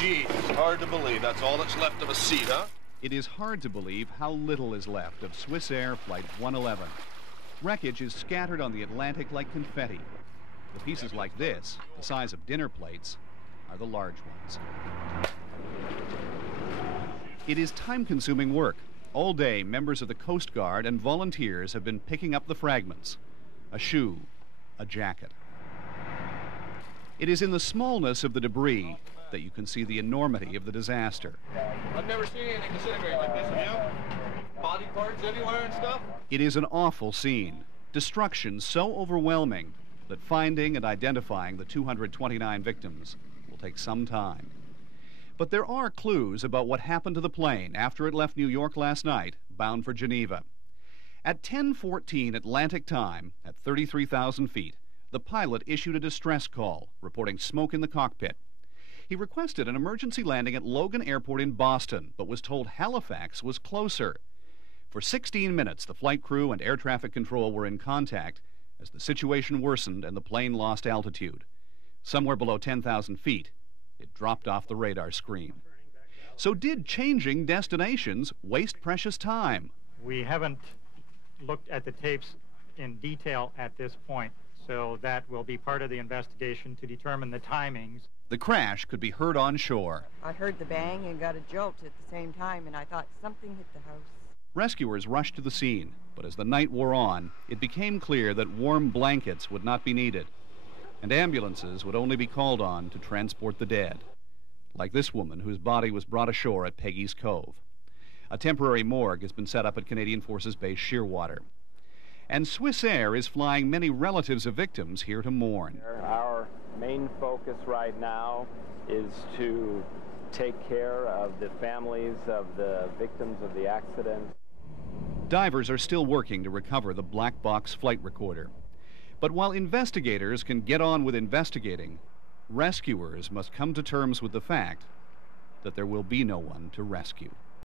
Gee, hard to believe that's all that's left of a seat, huh? It is hard to believe how little is left of Swissair Flight 111. Wreckage is scattered on the Atlantic like confetti. The pieces like this, the size of dinner plates, are the large ones. It is time-consuming work. All day, members of the Coast Guard and volunteers have been picking up the fragments. A shoe, a jacket. It is in the smallness of the debris that you can see the enormity of the disaster. I've never seen anything disintegrate like this, have you? Body parts everywhere and stuff? It is an awful scene. Destruction so overwhelming that finding and identifying the 229 victims will take some time. But there are clues about what happened to the plane after it left New York last night, bound for Geneva. At 10:14 Atlantic time, at 33,000 feet, the pilot issued a distress call, reporting smoke in the cockpit. He requested an emergency landing at Logan Airport in Boston, but was told Halifax was closer. For 16 minutes, the flight crew and air traffic control were in contact as the situation worsened and the plane lost altitude. Somewhere below 10,000 feet, it dropped off the radar screen. So did changing destinations waste precious time? We haven't looked at the tapes in detail at this point, so that will be part of the investigation to determine the timings. The crash could be heard on shore. I heard the bang and got a jolt at the same time, and I thought something hit the house. Rescuers rushed to the scene, but as the night wore on, it became clear that warm blankets would not be needed, and ambulances would only be called on to transport the dead, like this woman whose body was brought ashore at Peggy's Cove. A temporary morgue has been set up at Canadian Forces Base Shearwater. And Swissair is flying many relatives of victims here to mourn. Our main focus right now is to take care of the families of the victims of the accident. Divers are still working to recover the black box flight recorder. But while investigators can get on with investigating, rescuers must come to terms with the fact that there will be no one to rescue.